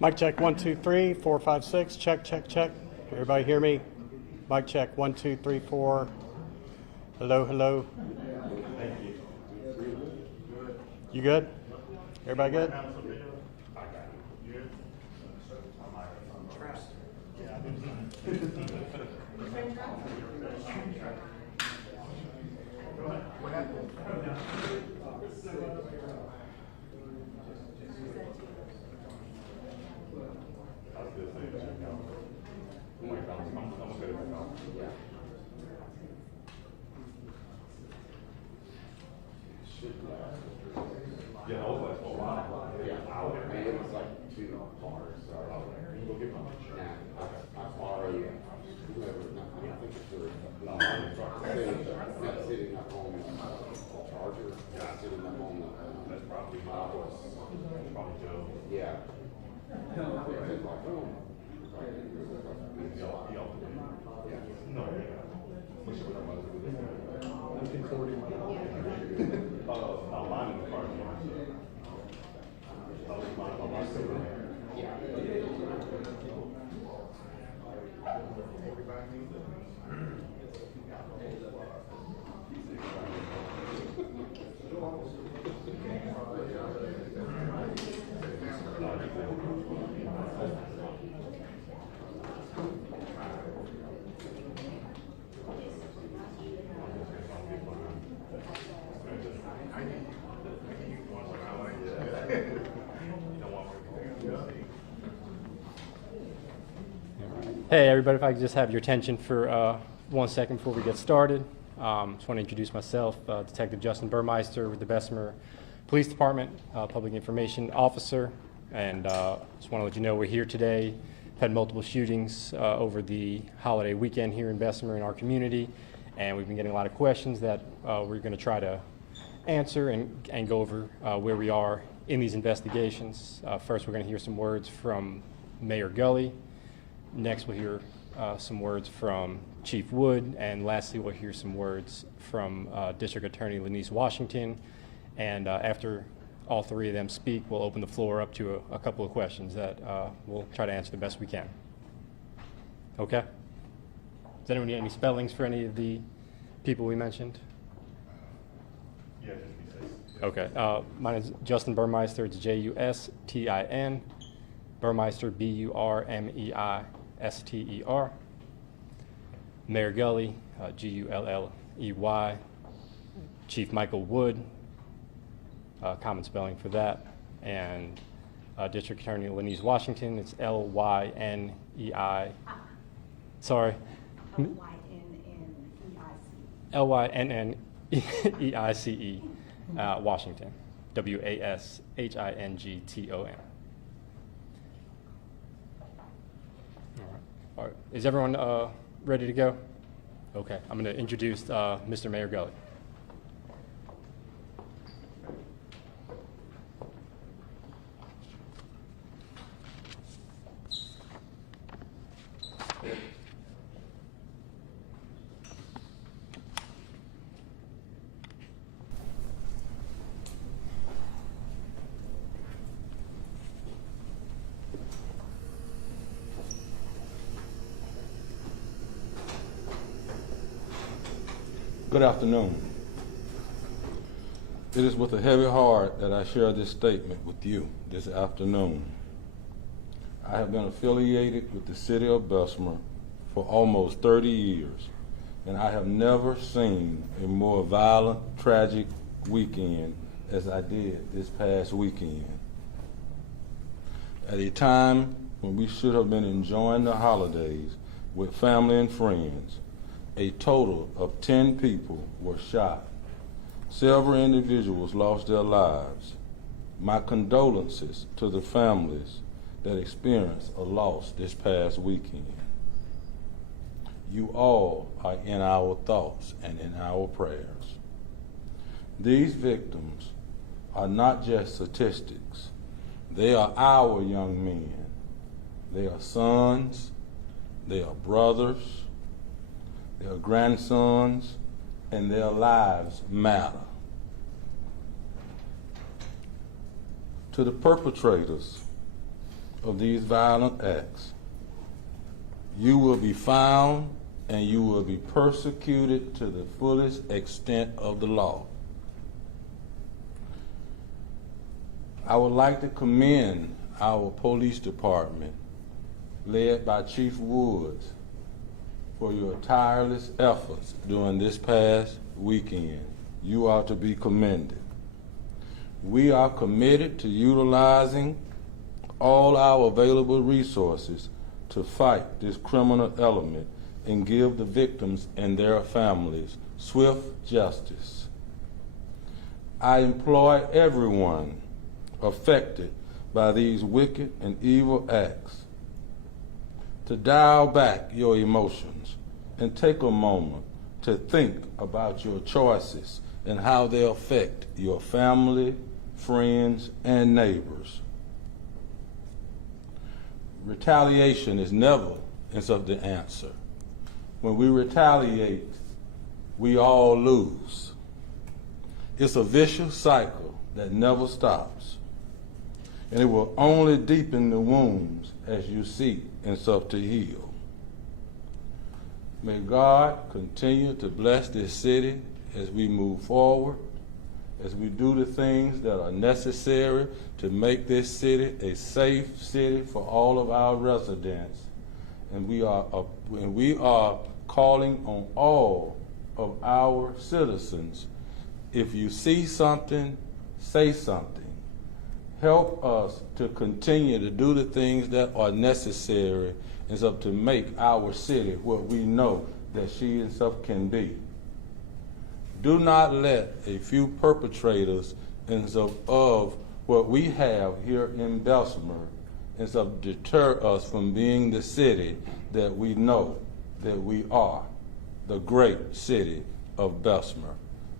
Mic check, 1, 2, 3, 4, 5, 6. Check, check, check. Everybody hear me? Mic check, 1, 2, 3, 4. Hello, hello. You good? Everybody good? Hey everybody, if I could just have your attention for 1 second before we get started. Just want to introduce myself, Detective Justin Burmeister with the Bessemer Police Department, Public Information Officer, and just want to let you know we're here today. Had multiple shootings over the holiday weekend here in Bessemer in our community, and we've been getting a lot of questions that we're going to try to answer and go over where we are in these investigations. First, we're going to hear some words from Mayor Gully. Next, we'll hear some words from Chief Wood, and lastly, we'll hear some words from District Attorney Lenise Washington. And after all three of them speak, we'll open the floor up to a couple of questions that we'll try to answer the best we can. Okay? Does anyone need any spellings for any of the people we mentioned? Yeah, just be safe. Okay. Mine is Justin Burmeister. It's Justin. Burmeister, Burmeister. Mayor Gully, Gulley. Chief Michael Wood, common spelling for that. And District Attorney Lenise Washington, it's Lynei. Sorry. Lynneice. Washington. Washington. All right. Is everyone ready to go? Okay. I'm going to introduce Mr. Mayor Gully. Good afternoon. It is with a heavy heart that I share this statement with you this afternoon. I have been affiliated with the city of Bessemer for almost 30 years, and I have never seen a more violent, tragic weekend as I did this past weekend. At a time when we should have been enjoying the holidays with family and friends, a total of 10 people were shot. Several individuals lost their lives. My condolences to the families that experienced a loss this past weekend. You all are in our thoughts and in our prayers. These victims are not just statistics. They are our young men. They are sons, they are brothers, their grandsons, and their lives matter. to the perpetrators of these violent acts. You will be found and you will be persecuted to the fullest extent of the law. I would like to commend our police department, led by Chief Woods, for your tireless efforts during this past weekend. You are to be commended. We are committed to utilizing all our available resources to fight this criminal element and give the victims and their families swift justice. I implore everyone affected by these wicked and evil acts to dial back your emotions and take a moment to think about your choices and how they affect your family, friends, and neighbors. Retaliation is never the answer. When we retaliate, we all lose. It's a vicious cycle that never stops, and it will only deepen the wounds as you seek and seek to heal. May God continue to bless this city as we move forward, as we do the things that are necessary to make this city a safe city for all of our residents. And we are calling on all of our citizens. If you see something, say something. Help us to continue to do the things that are necessary and so to make our city what we know that she and stuff can be. Do not let a few perpetrators and so of what we have here in Bessemer and so deter us from being the city that we know that we are, the great city of Bessemer.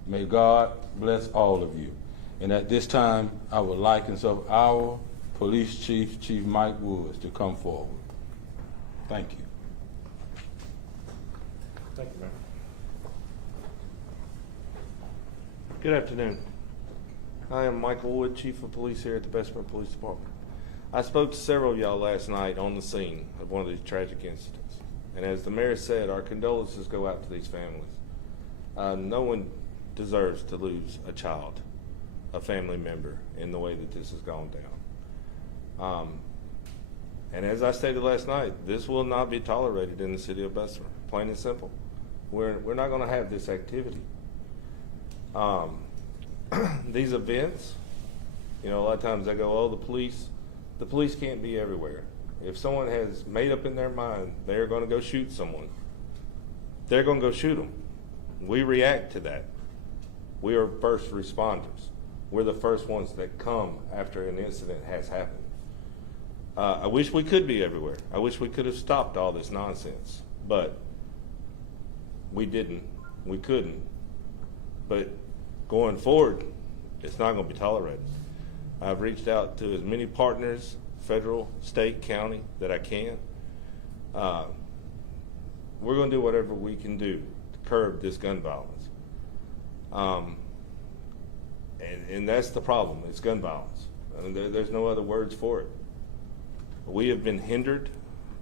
May God bless all of you. And at this time, I would like our police chief, Chief Mike Woods, to come forward. Thank you. Thank you, Mayor. Good afternoon. I am Michael Wood, Chief of Police here at the Bessemer Police Department. I spoke to several of y'all last night on the scene of one of these tragic incidents. And as the mayor said, our condolences go out to these families. No one deserves to lose a child, a family member, in the way that this has gone down. And as I stated last night, this will not be tolerated in the city of Bessemer, plain and simple. We're not going to have this activity. These events, a lot of times they go, oh, the police can't be everywhere. If someone has made up in their mind they're going to go shoot someone, they're going to go shoot them. We react to that. We are first responders. We're the first ones that come after an incident has happened. I wish we could be everywhere. I wish we could have stopped all this nonsense, but we didn't. We couldn't. But going forward, it's not going to be tolerated. I've reached out to as many partners, federal, state, county, that I can. We're going to do whatever we can do to curb this gun violence. And that's the problem. It's gun violence. I mean, there's no other words for it. We have been hindered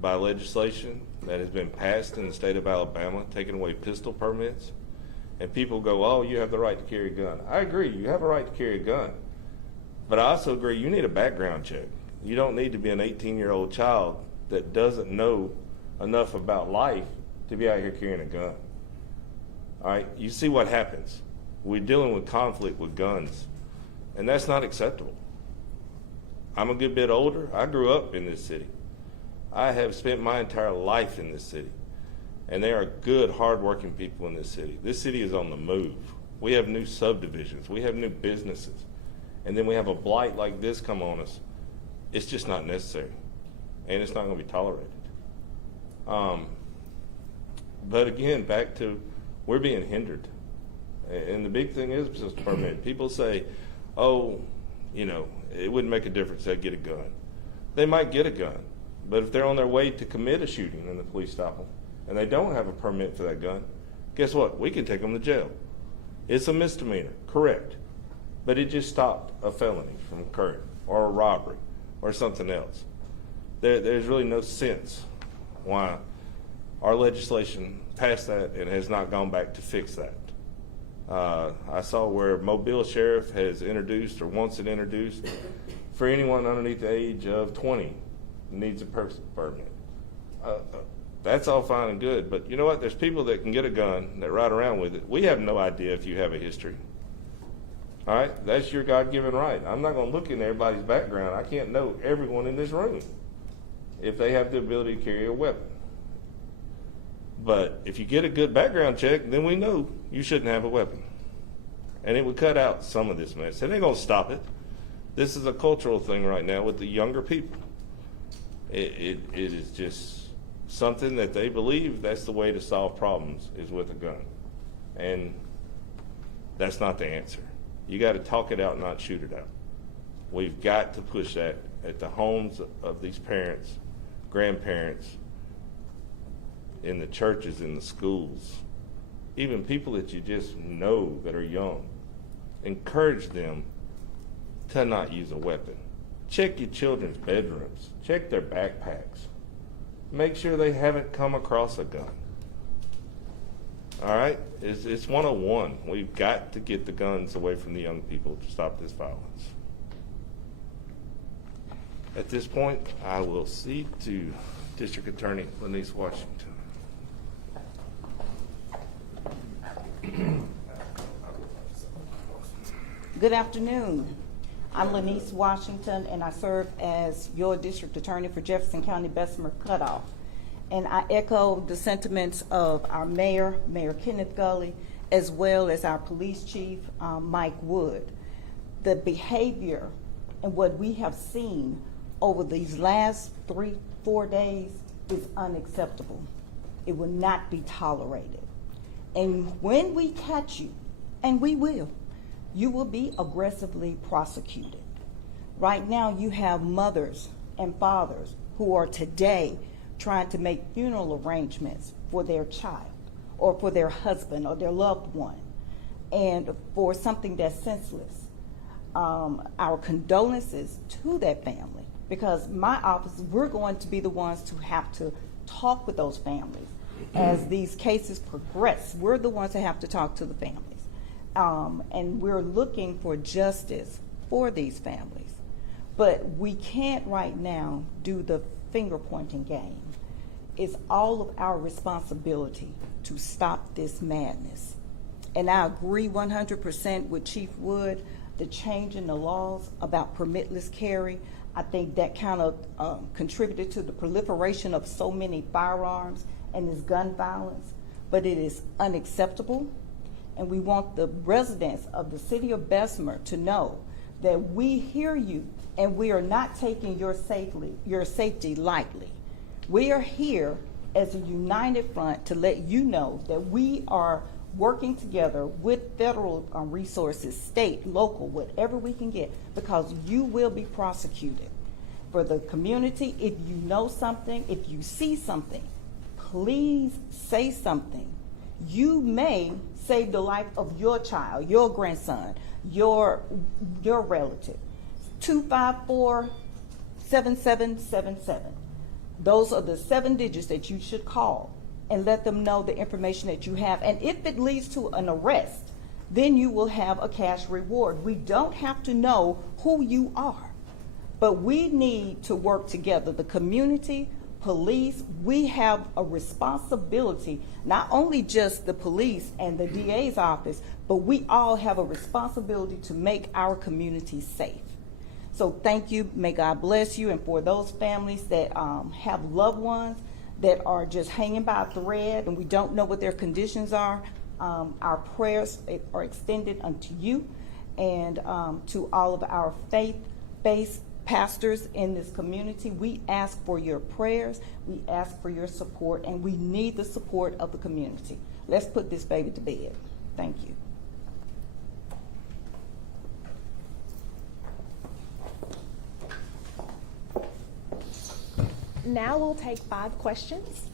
by legislation that has been passed in the state of Alabama, taking away pistol permits. And people go, oh, you have the right to carry a gun. I agree, you have a right to carry a gun. But I also agree you need a background check. You don't need to be an 18-year-old child that doesn't know enough about life to be out here carrying a gun. All right, you see what happens. We're dealing with conflict with guns, and that's not acceptable. I'm a good bit older. I grew up in this city. I have spent my entire life in this city, and there are good, hard-working people in this city. This city is on the move. We have new subdivisions. We have new businesses. And then we have a blight like this come on us. It's just not necessary, and it's not going to be tolerated. But again, back to we're being hindered. And the big thing is pistol permit. People say, oh, it wouldn't make a difference, they'd get a gun. They might get a gun, but if they're on their way to commit a shooting and the police stop them, and they don't have a permit for that gun, guess what? We can take them to jail. It's a misdemeanor, correct, but it just stopped a felony from occurring. or a robbery or something else. There's really no sense why our legislation passed that and has not gone back to fix that. I saw where Mobile Sheriff has introduced or wants it introduced for anyone underneath the age of 20 needs a permit. That's all fine and good, but you know what? There's people that can get a gun that ride around with it. We have no idea if you have a history. All right, that's your God-given right. I'm not going to look in everybody's background. I can't know everyone in this room if they have the ability to carry a weapon. But if you get a good background check, then we know you shouldn't have a weapon. And it would cut out some of this mess. It ain't going to stop it. This is a cultural thing right now with the younger people. It is just something that they believe that's the way to solve problems is with a gun. And that's not the answer. You got to talk it out, not shoot it out. We've got to push that at the homes of these parents, grandparents, in the churches, in the schools, even people that you just know that are young. Encourage them to not use a weapon. Check your children's bedrooms. Check their backpacks. Make sure they haven't come across a gun. All right? It's 101. We've got to get the guns away from the young people to stop this violence. At this point, I will cede to District Attorney Lanice Washington. Good afternoon. I'm Lanice Washington, and I serve as your district attorney for Jefferson County Bessemer Cutoff. And I echo the sentiments of our mayor, Mayor Kenneth Gully, as well as our police chief, Mike Wood. The behavior and what we have seen over these last 3-4 days is unacceptable. It will not be tolerated. And when we catch you, and we will, you will be aggressively prosecuted. Right now, you have mothers and fathers who are today trying to make funeral arrangements for their child or for their husband or their loved one, and for something that's senseless. Our condolences to that family, because my office, we're going to be the ones to have to talk with those families. As these cases progress, we're the ones that have to talk to the families. And we're looking for justice for these families. But we can't right now do the finger-pointing game. It's all of our responsibility to stop this madness. And I agree 100% with Chief Wood, the change in the laws about permitless carry. I think that kind of contributed to the proliferation of so many firearms and this gun violence, but it is unacceptable. And we want the residents of the city of Bessemer to know that we hear you and we are not taking your safety lightly. We are here as a united front to let you know that we are working together with federal resources, state, local, whatever we can get, because you will be prosecuted. For the community, if you know something, if you see something, please say something. You may save the life of your child, your grandson, your relative. 254-7777. Those are the 7 digits that you should call and let them know the information that you have. And if it leads to an arrest, then you will have a cash reward. We don't have to know who you are, but we need to work together. The community, police, we have a responsibility, not only just the police and the DA's office, but we all have a responsibility to make our community safe. So thank you, may God bless you, and for those families that have loved ones that are just hanging by a thread and we don't know what their conditions are, our prayers are extended unto you and to all of our faith-based pastors in this community. We ask for your prayers, we ask for your support, and we need the support of the community. Let's put this baby to bed. Thank you. Now we'll take 5 questions.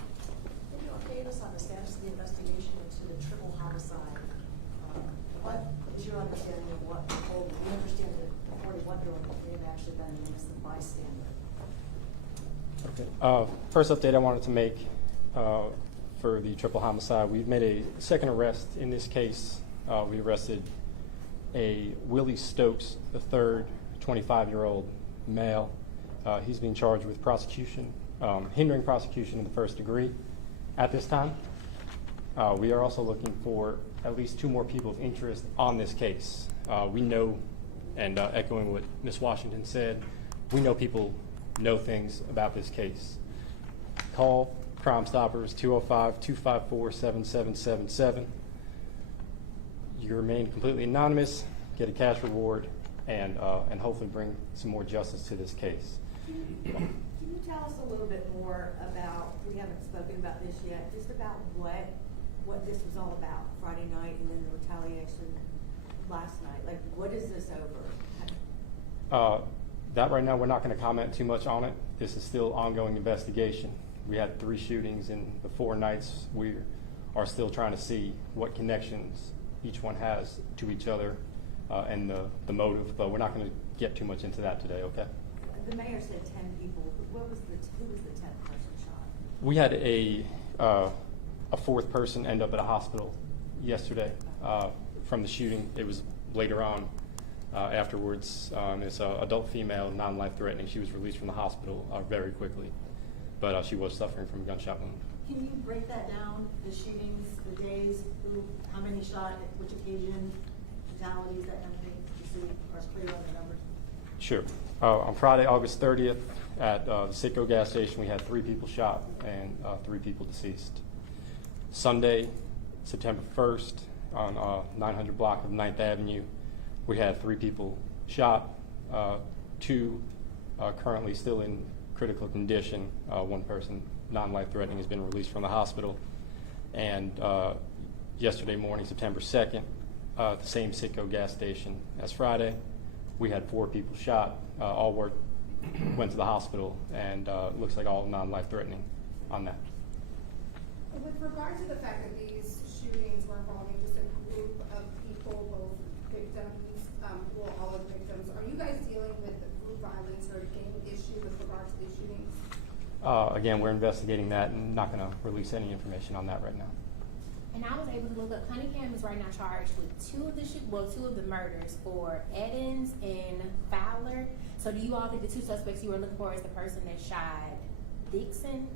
Can you update us on the status of the investigation into the triple homicide? What is your understanding of what unfolded? We understand that the 41 doing what may have actually been an innocent bystander. Okay. First update I wanted to make for the triple homicide. We've made a second arrest in this case. We arrested a Willie Stokes III, 25-year-old male. He's being charged with prosecution, hindering prosecution in the first degree at this time. We are also looking for at least 2 more people of interest on this case. We know, and echoing what Ms. Washington said, we know people know things about this case. Call Crime Stoppers 205-254-7777. You remain completely anonymous, get a cash reward, and hopefully bring some more justice to this case. Can you tell us a little bit more about, we haven't spoken about this yet, just about what this was all about Friday night and then the retaliation last night? Like, what is this over? That right now, we're not going to comment too much on it. This is still ongoing investigation. We had 3 shootings in the 4 nights. We are still trying to see what connections each one has to each other and the motive, but we're not going to get too much into that today, okay? The mayor said 10 people. Who was the 10th person shot? We had a 4th person end up at a hospital yesterday from the shooting. It was later on afterwards. It's an adult female, non-life threatening. She was released from the hospital very quickly, but she was suffering from a gunshot wound. Can you break that down? The shootings, the days, how many shot, at which occasion, fatalities, that kind of thing, just so we are clear on the numbers? Sure. On Friday, August 30th, at the Citgo gas station, we had 3 people shot and 3 people deceased. Sunday, September 1st, on 900 block of 9th Avenue, we had 3 people shot, 2 currently still in critical condition. 1 person, non-life threatening, has been released from the hospital. And yesterday morning, September 2nd, at the same Citgo gas station as Friday, we had 4 people shot. All went to the hospital, and it looks like all non-life threatening on that. With regard to the fact that these shootings were involving just a group of people, both victims, well, all of the victims, are you guys dealing with the group violence or gang issue with regard to these shootings? Again, we're investigating that and not going to release any information on that right now. And I was able to look up, Cunningham is right now charged with 2 of the murders for Eddins and Fowler. So do you all think the 2 suspects you were looking for is the person that shot Dixon?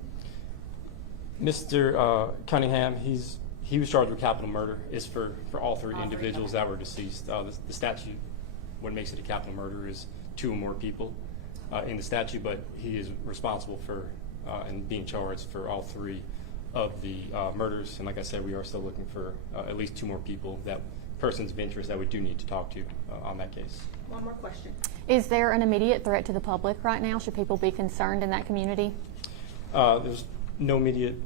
Mr. Cunningham, he was charged with capital murder. It's for all 3 individuals that were deceased. The statute, what makes it a capital murder is 2 or more people in the statute, but he is responsible for and being charged for all 3 of the murders. And like I said, we are still looking for at least 2 more people, persons of interest that we do need to talk to on that case. One more question. Is there an immediate threat to the public right now? Should people be concerned in that community? There's no immediate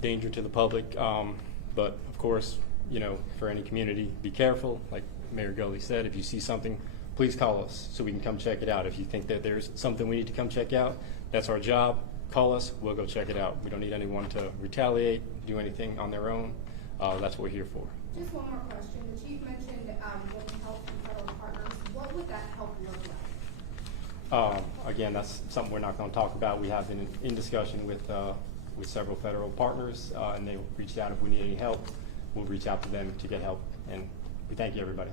danger to the public, but of course, for any community, be careful. Like Mayor Gully said, if you see something, please call us so we can come check it out. If you think that there's something we need to come check out, that's our job. Call us, we'll go check it out. We don't need anyone to retaliate, do anything on their own. That's what we're here for. Just one more question. The chief mentioned getting help from federal partners. What would that help look like? Again, that's something we're not going to talk about. We have been in discussion with several federal partners, and they reached out if we need any help. We'll reach out to them to get help, and we thank you, everybody.